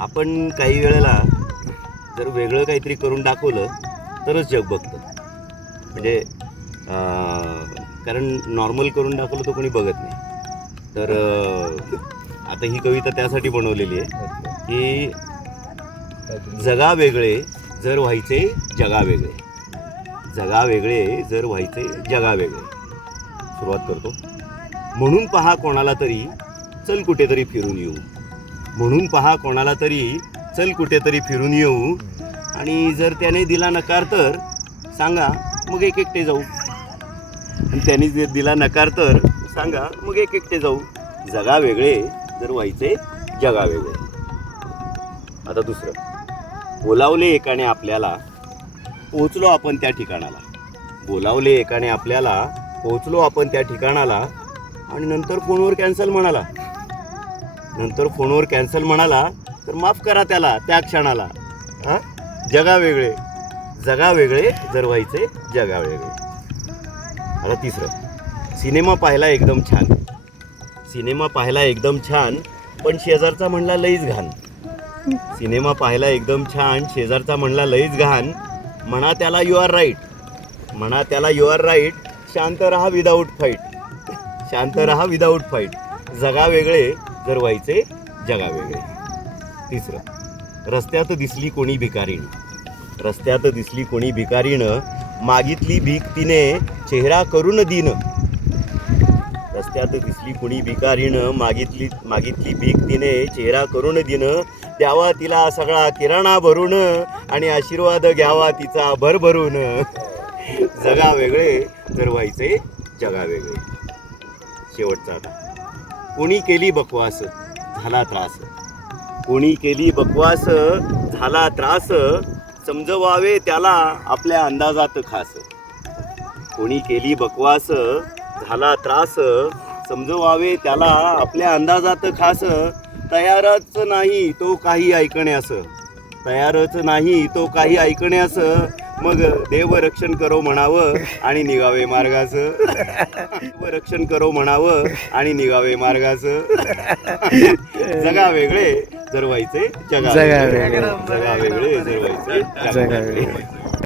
आपण काही वेळेला जर वेगळं काहीतरी करून दाखवलं तरच जग बघतं. म्हणजे कारण नॉर्मल करून दाखवलं तर कोणी बघत नाही. तर आता ही कविता त्यासाठी बनवलेली आहे की जगा वेगळे जर व्हायचे जगा वेगळे. जगा वेगळे जर व्हायचे जगा वेगळे. सुरुवात करतो. म्हणून पहा कोणाला तरी चल कुठेतरी फिरून येऊ. म्हणून पहा कोणाला तरी चल कुठेतरी फिरून येऊ. आणि जर त्याने दिला नकार तर सांगा मग एक एकटे जाऊ. आणि त्याने जर दिला नकार तर सांगा मग एक एकटे जाऊ. जगा वेगळे जर व्हायचे जगा वेगळे. आता दुसरं. बोलावले एकाने आपल्याला पोचलो आपण त्या ठिकाणाला. बोलावले एकाने आपल्याला पोचलो आपण त्या ठिकाणाला आणि नंतर फोनवर कॅन्सल म्हणाला. नंतर फोनवर कॅन्सल म्हणाला तर माफ करा त्याला त्या क्षणाला. हां? जगा वेगळे. जगा वेगळे जर व्हायचे जगा वेगळे. आता तिसरं. सिनेमा पाहायला एकदम छान. सिनेमा पाहायला एकदम छान पण शेजारचा म्हणला लईच घाण. सिनेमा पाहायला एकदम छान शेजारचा म्हणला लईच घाण. म्हणा त्याला यू आर राईट म्हणा त्याला यू आर राईट शांत राहा विदाऊट फाईट शांत राहा विदाऊट फाईट जगा वेगळे जर व्हायचे जगा वेगळे. तिसरं रस्त्यात दिसली कोणी भिकारीण. रस्त्यात दिसली कोणी भिकारीण मागितली भीक तिने चेहरा करून दिन. रस्त्यात दिसली कोणी भिकारीण मागितली मागितली भीक तिने चेहरा करून दिन. द्यावा तिला सगळा किराणा भरून आणि आशीर्वाद घ्यावा तिचा भरभरून जगा वेगळे जर व्हायचे जगा वेगळे. शेवटचा आता. कोणी केली बकवास? झाला त्रास. कोणी केली बकवास? झाला त्रास. समजवावे त्याला आपल्या अंदाजात खास. कोणी केली बकवास? झाला त्रास. समजवावे त्याला आपल्या अंदाजात खास. तयारच नाही तो काही ऐकण्यास. तयारच नाही तो काही ऐकण्यास. मग देव रक्षण करो म्हणावं आणि निघावे मार्गास देव रक्षण करो म्हणावं आणि निघावे मार्गास जगा वेगळे जर व्हायचे जगा. जगा वेगळे जर व्हायचे